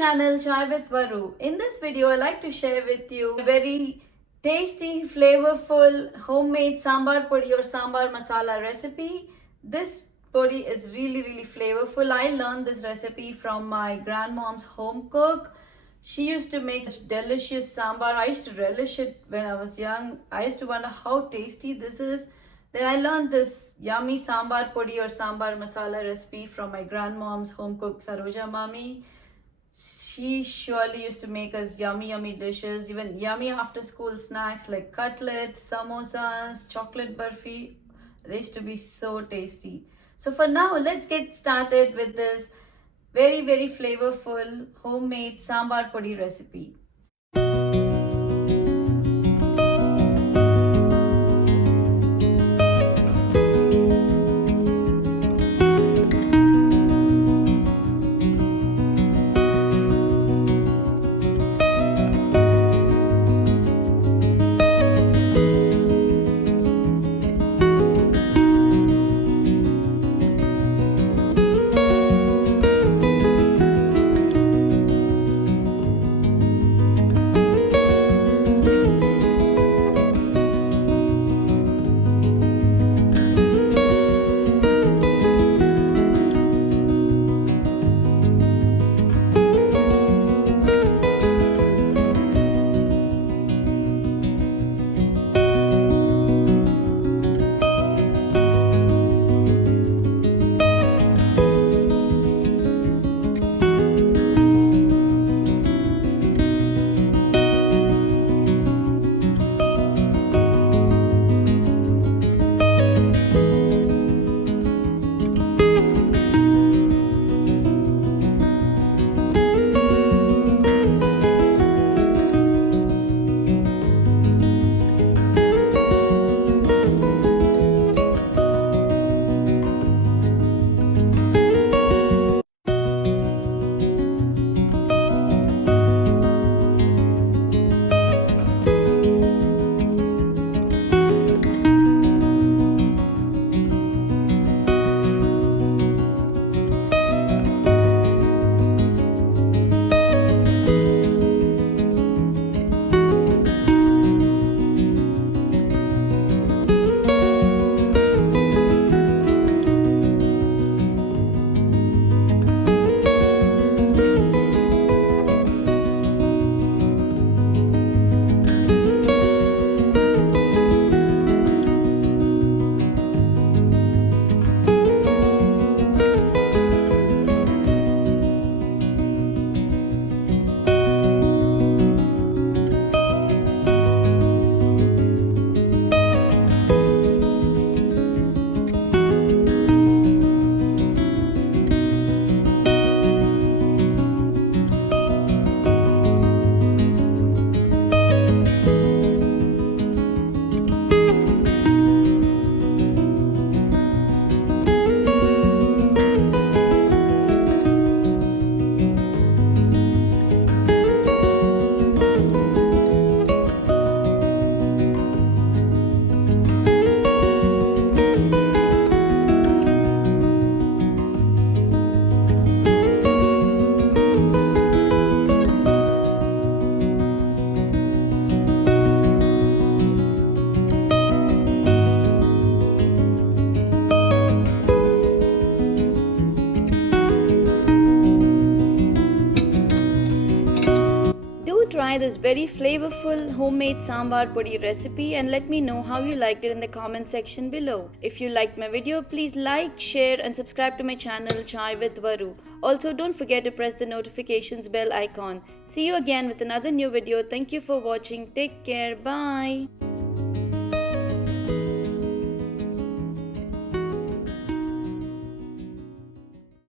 channel Chai with Varu. In this video, I like to share with you a very tasty, flavorful, homemade sambar podi or sambar masala recipe. This podi is really flavorful. I learned this recipe from my grandmom's home cook. She used to make such delicious sambar. I used to relish it when I was young. I used to wonder how tasty this is. Then I learned this yummy sambar podi or sambar masala recipe from my grandmom's home cook Saroja Mami. She surely used to make us yummy dishes, even yummy after school snacks like cutlets, samosas, chocolate burfi. They used to be so tasty. So for now, let's get started with this very flavorful homemade sambar podi recipe. Try this very flavorful homemade sambar podi recipe and let me know how you liked it in the comment section below. If you liked my video, please like, share and subscribe to my channel Chai with Varu. Also, don't forget to press the notifications bell icon. See you again with another new video. Thank you for watching. Take care. Bye.